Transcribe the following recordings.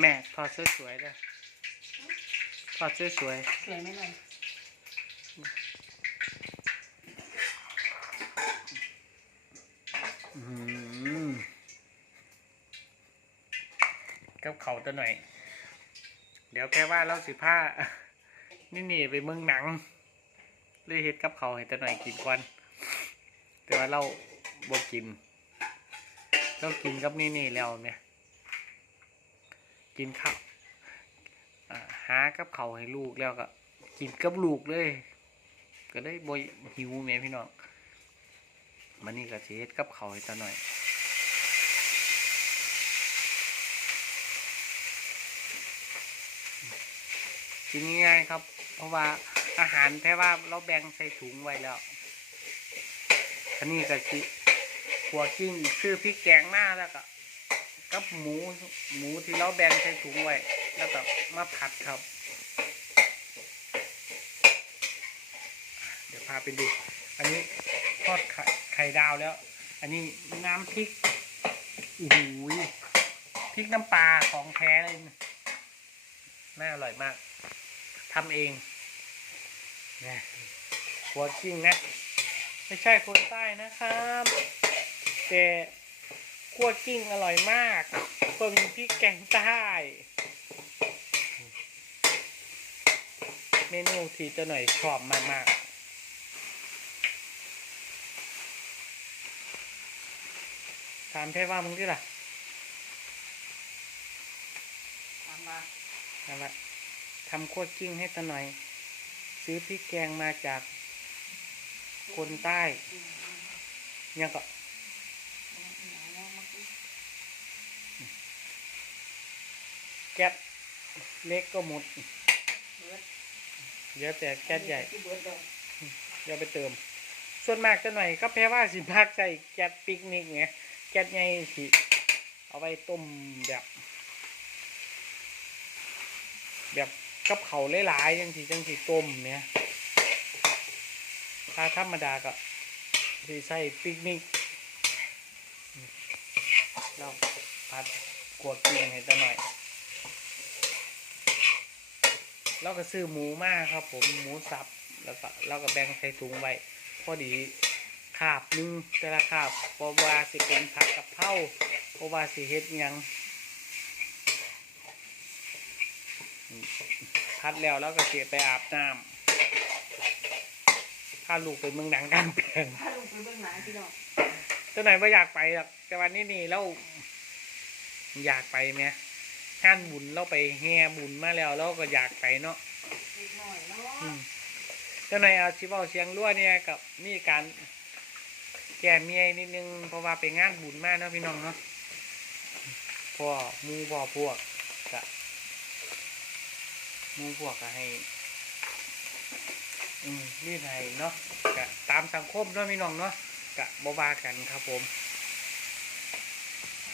แม่ทอดสวยๆเลยทอดสวยสวยไหมหน่อยๆอื้อหือกับเขาวตัวหน่อย เดี๋ยวแค่ว่าเราสิผ้า นี่นี่ไปเมืองหนังเลยเฮ็ดกับเขาวให้ตัวหน่อยกินก่อนแต่ว่าเราบ่กิน เรากินกับนี่นี่แล้วเนี่ย กินข้าวหากับเขาวให้ลูกแล้วก็ กินกับลูกเลย ก็เลยบอยหิวแม่พี่น้องมันนี่ก็สิเฮ็ดกับเขาให้ตาหน่อยกินง่ายๆครับ เพราะว่าอาหารแค่ว่าเราแบ่งใส่ถุงไว้แล้วอันนี้ก็สิขัวกิ้งซื้อพริกแกงมาแล้วก็ กับหมูหมูที่เราแบ่งใส่ถุงไว้ แล้วก็มาผัดครับ เดี๋ยวพาไปดู อันนี้ทอดไข่ไข่ดาวแล้ว อันนี้น้ำพริกโอ้โหพริกน้ำปลาของแท้เลยน่าอร่อยมากทำเองนะหัวกิ้งนะ ไม่ใช่คนใต้นะครับ แต่ คั่วกิ้งอร่อยมากก็มีพริกแกงใต้ เมนูที่เจะหน่อยชอบมากๆถามแค่ว่ามึงที่ล่ะตามมานั่นแหละทำคั่วกิ้งให้ตาหน่อย ซื้อพริกแกงมาจากคนใต้ ยังก็ แก๊สเล็กก็หมดเบิร์ดเยอะแต่แก๊สใหญ่ที่เบิร์ดดองเดี๋ยวไปเติม ส่วนมากจะหน่อยก็แพ้ว่าสิพักใส่แก๊สปิกนิกไงแก๊สใหญ่สิเอาไว้ต้มแบบ แบบกับเขาวหลายๆจังสิจังสิต้มเนี่ยถ้าธรรมดาก็สิใส่ปิกนิกเราพัดกวดกินให้ตะหน่อย เราก็ซื้อหมูมาครับ ผมหมูสับแล้วก็เราก็แบ่งใส่ถุงไว้พอดีขาบหนึงแต่ละขาบเพราะว่าสิเป็นผักกับเพราเพราะว่าสิเฮ็ดหยังพัดแล้วแล้วก็เสียไปอาบน้ำพาลูกไปเมืองหนังกลางแปลงถ้าลงไปเบื้องหลังพี่น้องตัวไหนว่าอยากไปหรอกแต่วันนี้นี่เราอยากไปไหม งานบุญเราไปแห่บุญมาแล้วเราก็อยากไปเนาะนิดหน่อยเนาะอืมเจ้านายเอาชิเบาเชียงรั่วเนี่ยกับมีการแก้เมียนิดนึงเพราะว่าไปงานบุญมากเนาะพี่น้องเนาะพ่อหมูพ่อพวกกะหมูพวกก็ให้ อืมนี่ไงเนาะกะตามสังคมเนาะพี่น้องเนาะกะบ่ว่ากันครับผม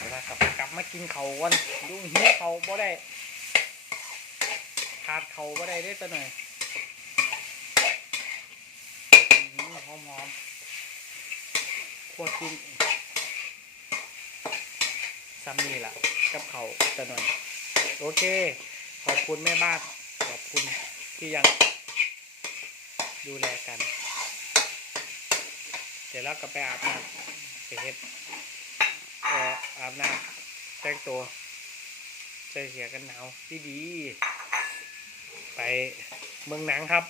แต่ว่ากลับกลับมากินเขาวันดูหิวเขาบ่ได้ขาดเขาบ่ได้ได้ตัวหน่อยหอมหอมๆคั่วกิ้งซัมนี่ล่ะ กับเขาวจะหน่อย โอเค ขอบคุณแม่บ้าน ขอบคุณที่ยังดูแลกัน เดี๋ยวเราก็ไปอาบน้ำไปเฮ็ด อาบน้ำแต่งตัวใส่เสียกันหนาวดีดีๆไปเมืองหนังครับ